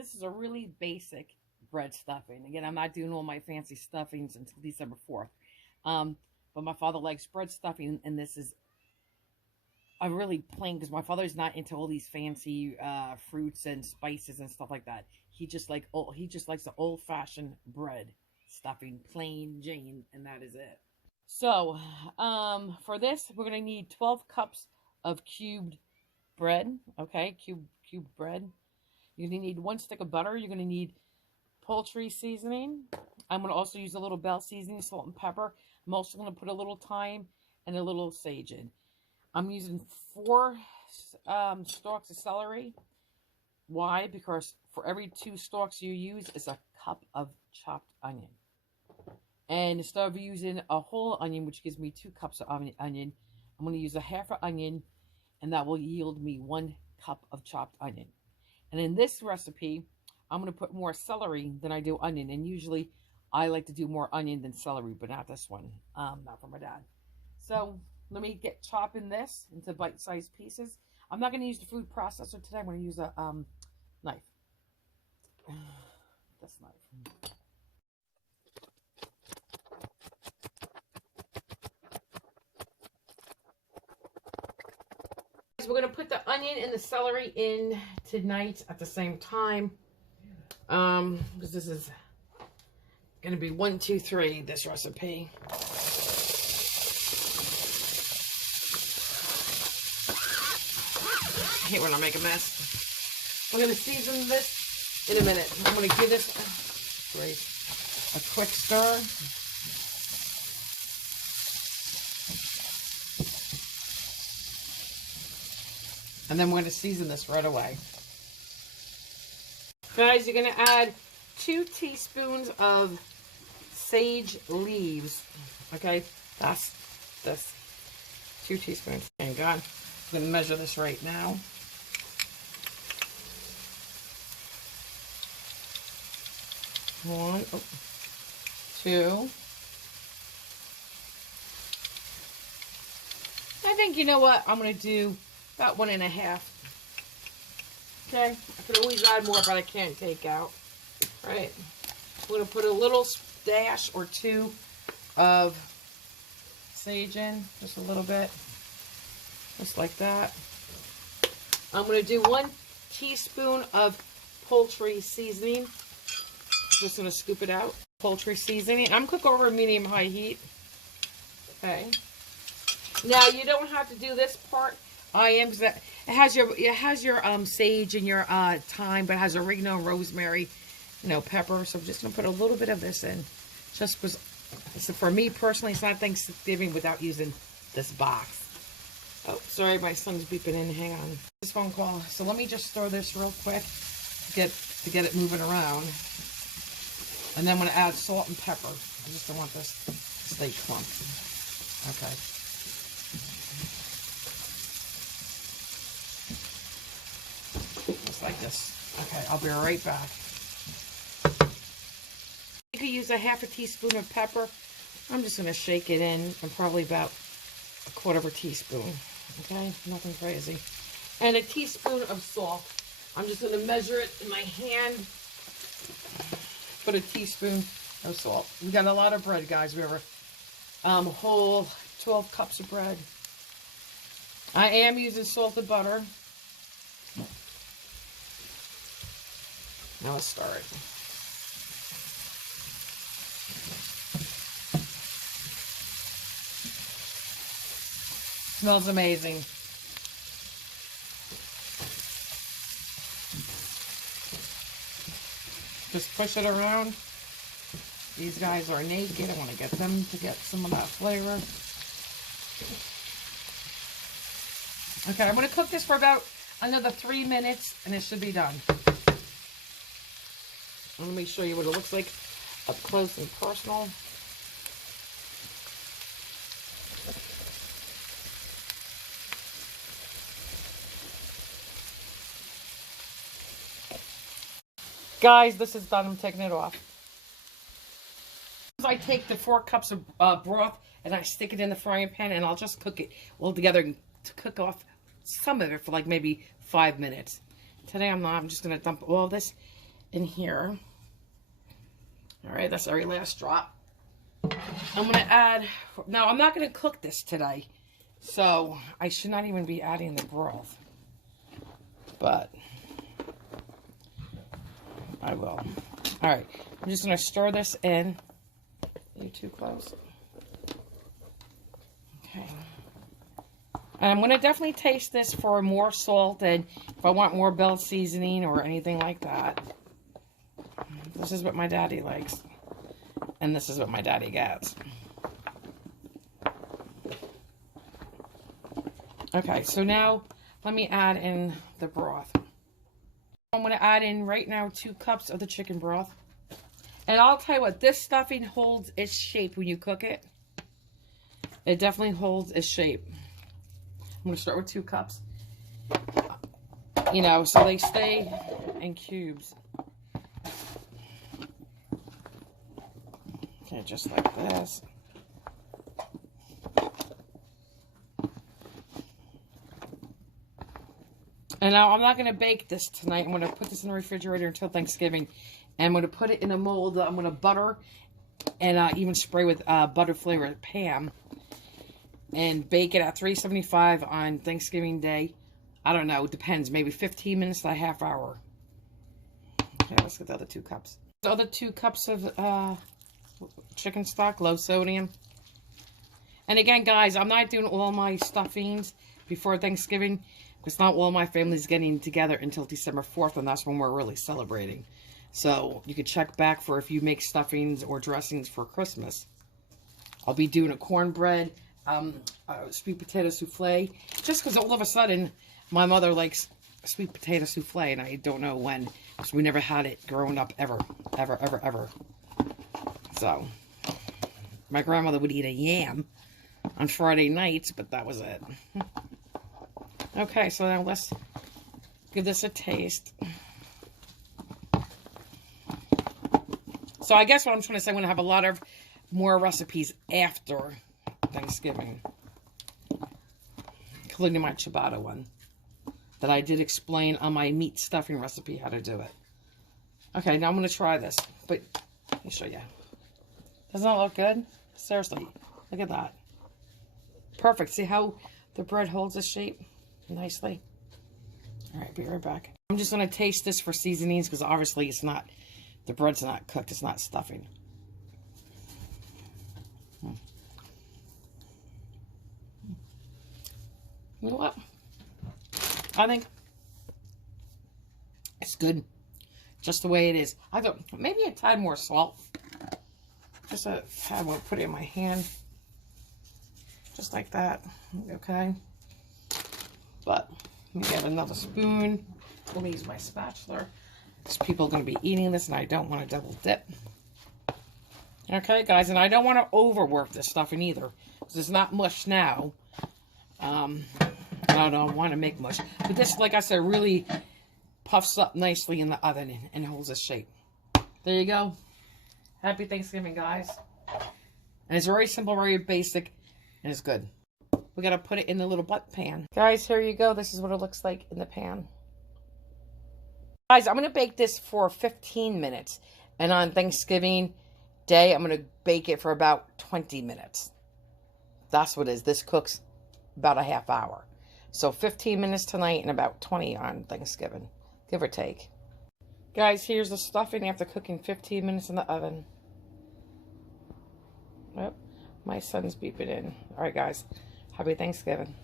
This is a really basic bread stuffing. Again, I'm not doing all my fancy stuffings until December 4th. But my father likes bread stuffing, and this is a really plain, because my father's not into all these fancy fruits and spices and stuff like that. He just likes the old-fashioned bread stuffing, plain Jane, and that is it. So, for this, we're going to need 12 cups of cubed bread, okay? Cubed bread. You're going to need 1 stick of butter. You're going to need poultry seasoning. I'm going to also use a little Bell seasoning, salt and pepper. I'm also going to put a little thyme and a little sage in. I'm using 4 stalks of celery. Why? Because for every 2 stalks you use is a cup of chopped onion. And instead of using a whole onion, which gives me 2 cups of onion, I'm going to use a half an onion, and that will yield me 1 cup of chopped onion. And in this recipe, I'm going to put more celery than I do onion. And usually, I like to do more onion than celery, but not this one. Not for my dad. So, let me get chopping this into bite-sized pieces. I'm not going to use the food processor today. I'm going to use a knife. This knife. We're going to put the onion and the celery in tonight at the same time. Because this is going to be 1, 2, 3, this recipe. I hate when I make a mess. We're going to season this in a minute. I'm going to give this a quick stir. And then we're going to season this right away. Guys, you're going to add 2 teaspoons of sage leaves. Okay, that's this. 2 teaspoons. Thank God. I'm going to measure this right now. One, 2. I think, you know what, I'm going to do about 1.5. Okay, I could always add more, but I can't take out. All right, I'm going to put a little dash or 2 of sage in, just a little bit, just like that. I'm going to do 1 teaspoon of poultry seasoning. Just going to scoop it out. Poultry seasoning. I'm cooking over medium-high heat. Okay. Now you don't have to do this part. I am, because it has your sage and your thyme, but it has oregano, rosemary, pepper. So I'm just gonna put a little bit of this in, just because. So for me personally, it's not Thanksgiving without using this box. Oh, sorry, my son's beeping in. Hang on, this phone call. So let me just stir this real quick to get it moving around, and then I'm gonna add salt and pepper. I just don't want this to stay clumped. Okay. Like this. Okay, I'll be right back. You could use a half a teaspoon of pepper. I'm just going to shake it in, and probably about a 1/4 teaspoon. Okay, nothing crazy. And a teaspoon of salt. I'm just going to measure it in my hand. Put a teaspoon of salt. We got a lot of bread, guys. We have a whole 12 cups of bread. I am using salted butter. Now let's start. Smells amazing. Just push it around. These guys are naked. I want to get them to get some of that flavor. Okay, I'm going to cook this for about another 3 minutes, and it should be done. Let me show you what it looks like up close and personal. Guys, this is done. I'm taking it off. I take the 4 cups of broth and I stick it in the frying pan, and I'll just cook it all together to cook off some of it for like maybe 5 minutes. Today I'm just going to dump all this in here. All right, that's our last drop. I'm going to add, now I'm not going to cook this today, so I should not even be adding the broth, but I will. All right, I'm just going to stir this in. Are you too close? Okay. And I'm going to definitely taste this for more salt and if I want more bell seasoning or anything like that. This is what my daddy likes. And this is what my daddy gets. Okay, so now let me add in the broth. I'm going to add in right now 2 cups of the chicken broth. And I'll tell you what, this stuffing holds its shape when you cook it. It definitely holds its shape. I'm going to start with 2 cups. You know, so they stay in cubes. Okay, just like this. And now I'm not going to bake this tonight. I'm going to put this in the refrigerator until Thanksgiving. And I'm going to put it in a mold that I'm going to butter and even spray with butter flavored Pam. And bake it at 375 on Thanksgiving Day. I don't know, it depends. Maybe 15 minutes to a half hour. Okay, let's get the other 2 cups. The other 2 cups of chicken stock, low sodium. And again, guys, I'm not doing all my stuffings before Thanksgiving because not all my family's getting together until December 4th, and that's when we're really celebrating. So you can check back for if you make stuffings or dressings for Christmas. I'll be doing a cornbread, sweet potato souffle, just because all of a sudden my mother likes sweet potato souffle, and I don't know when, because we never had it growing up ever. So, my grandmother would eat a yam on Friday nights, but that was it. Okay, so now let's give this a taste. So I guess what I'm trying to say, I'm going to have a lot of more recipes after Thanksgiving, including my ciabatta one that I did explain on my meat stuffing recipe how to do it. Okay, now I'm going to try this, but let me show you. Doesn't that look good? Seriously, look at that. Perfect. See how the bread holds its shape nicely? All right, be right back. I'm just going to taste this for seasonings because obviously it's not, the bread's not cooked. It's not stuffing. You know what? I think it's good just the way it is. I thought maybe a tad more salt. Just a tad more, put it in my hand. Just like that. Okay. But let me get another spoon. Let me use my spatula. Because people are going to be eating this and I don't want to double dip. Okay, guys. And I don't want to overwork this stuffing either. Because it's not mush now. I don't want to make much. But this, like I said, really puffs up nicely in the oven and holds its shape. There you go. Happy Thanksgiving, guys. And it's very simple, very basic, and it's good. We got to put it in the little butt pan. Guys, here you go. This is what it looks like in the pan. Guys, I'm going to bake this for 15 minutes. And on Thanksgiving Day, I'm going to bake it for about 20 minutes. That's what it is. This cooks about a half hour. So 15 minutes tonight and about 20 on Thanksgiving, give or take. Guys, here's the stuffing after cooking 15 minutes in the oven. Yep, my son's beeping in. All right, guys, happy Thanksgiving.